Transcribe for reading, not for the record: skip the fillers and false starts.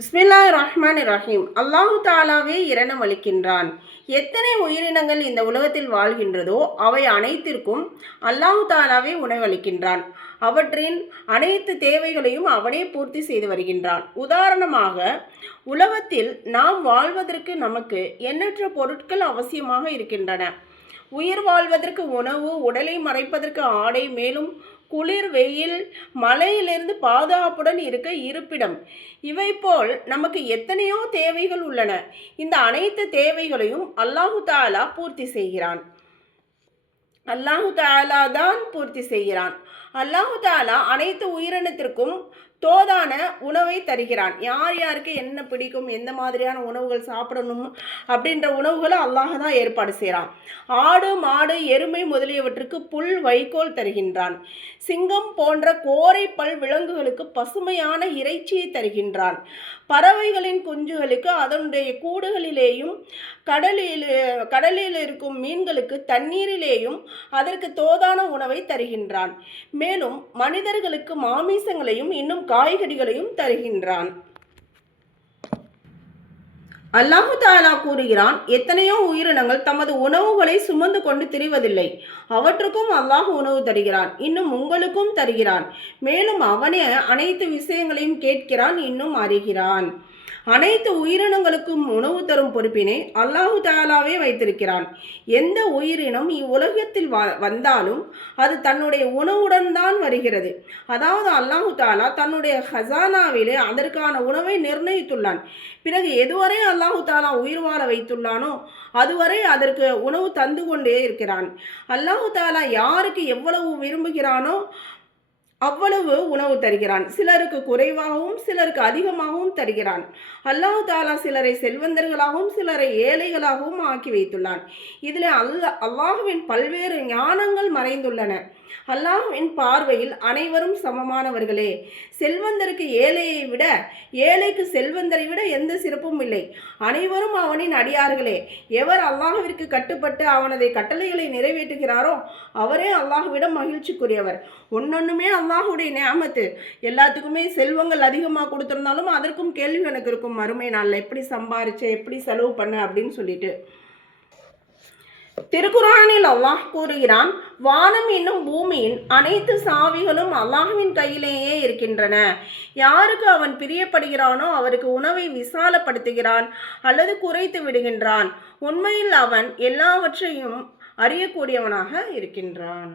பிஸ்மில்லாஹிர் ரஹ்மானிர் ரஹீம். அல்லாஹு தாலாவே இரணம் அளிக்கின்றான். எத்தனை உயிரினங்கள் இந்த உலகத்தில் வாழ்கின்றதோ அவை அனைத்திற்கும் அல்லாஹு தாலாவே உணவளிக்கின்றான். அவற்றின் அனைத்து தேவைகளையும் அவனே பூர்த்தி செய்து வருகின்றான். உதாரணமாக, உலகத்தில் நாம் வாழ்வதற்கு நமக்கு எண்ணற்ற பொருட்கள் அவசியமாக இருக்கின்றன. உயிர் வாழ்வதற்கு உணவு, உடலை மறைப்பதற்கு ஆடை, மேலும் குளிர், வெயில், மழையிலிருந்து பாதுகாப்புடன் இருக்க இருப்பிடம், இவை போல் நமக்கு எத்தனையோ தேவைகள் உள்ளன. இந்த அனைத்து தேவைகளையும் அல்லாஹு தாலா பூர்த்தி செய்கிறான். அல்லாஹு தாலா தான் பூர்த்தி செய்கிறான். அல்லாஹு தாலா அனைத்து உயிரினத்திற்கும் தோதான உணவை தருகிறான். யார் யாருக்கு என்ன பிடிக்கும், எந்த மாதிரியான உணவுகள் சாப்பிடணும் அப்படின்ற உணவுகளை அல்லாஹ் தான் ஏற்பாடு செய்கிறான். ஆடு, மாடு, எருமை முதலியவற்றுக்கு புல், வைக்கோல் தருகின்றான். சிங்கம் போன்ற கோரை பல் விலங்குகளுக்கு பசுமையான இறைச்சியை தருகின்றான். பறவைகளின் குஞ்சுகளுக்கு அதனுடைய கூடுகளிலேயும், கடலில் இருக்கும் மீன்களுக்கு தண்ணீரிலேயும் அதற்கு தோதான உணவை தருகின்றான். மேலும் மனிதர்களுக்கு மாமிசங்களையும் இன்னும் காய்கறிகளையும் தருகின்றான். அல்லாஹு தாலா கூறுகிறான், எத்தனையோ உயிரினங்கள் தமது உணவுகளை சுமந்து கொண்டு திரிவதில்லை. அவற்றுக்கும் அல்லாஹ் உணவு தருகிறான், இன்னும் உங்களுக்கும் தருகிறான். மேலும் அவனே அனைத்து விஷயங்களையும் கேட்கிறான், இன்னும் அறிகிறான். அனைத்து உயிரினங்களுக்கும் உணவு தரும் பொறுப்பினை அல்லாஹு தாலாவே வைத்திருக்கிறான். எந்த உயிரினம் இவ்வுலகத்தில் வந்தாலும் அது தன்னுடைய உணவுடன் தான் வருகிறது. அதாவது அல்லாஹு தாலா தன்னுடைய ஹசானாவிலே அதற்கான உணவை நிர்ணயித்துள்ளான். பிறகு எதுவரை அல்லாஹு தாலா உயிர் வாழ வைத்துள்ளானோ அதுவரை அதற்கு உணவு தந்து கொண்டே இருக்கிறான். அல்லாஹு தாலா யாருக்கு எவ்வளவு விரும்புகிறானோ அவ்வளவு உணவு தருகிறான். சிலருக்கு குறைவாகவும் சிலருக்கு அதிகமாகவும் தருகிறான். அல்லாஹு தாலா சிலரை செல்வந்தர்களாகவும் சிலரை ஏழைகளாகவும் ஆக்கி வைத்துள்ளான். இதில் அல்லாஹுவின் பல்வேறு ஞானங்கள் மறைந்துள்ளன. அல்லாஹுவின் பார்வையில் அனைவரும் சமமானவர்களே. செல்வந்தருக்கு ஏழையை விட, ஏழைக்கு செல்வந்தரை விட எந்த சிறப்பும் இல்லை. அனைவரும் அவனின் அடியார்களே. எவர் அல்லாஹுவிற்கு கட்டுப்பட்டு அவனது கட்டளைகளை நிறைவேற்றுகிறாரோ அவரே அல்லாஹுவிடம் மகிழ்ச்சிக்குரியவர். ஒன்னொன்றுமே அல்லாஹுடைய நியாமத்து. எல்லாத்துக்குமே செல்வங்கள் அதிகமாக கொடுத்துருந்தாலும் அதற்கும் கேள்வி எனக்கு இருக்கும், மறுமை நாளில் எப்படி சம்பாரிச்ச, எப்படி செலவு பண்ண அப்படின்னு சொல்லிட்டு. திருக்குரானில் அல்லாஹ் கூறுகிறான், வானம் என்னும் பூமியின் அனைத்து சாவிகளும் அல்லாஹுவின் கையிலேயே இருக்கின்றன. யாருக்கு அவன் பிரியப்படுகிறானோ அவருக்கு உணவை விசாலப்படுத்துகிறான் அல்லது குறைத்து விடுகின்றான். உண்மையில் அவன் எல்லாவற்றையும் அறியக்கூடியவனாக இருக்கின்றான்.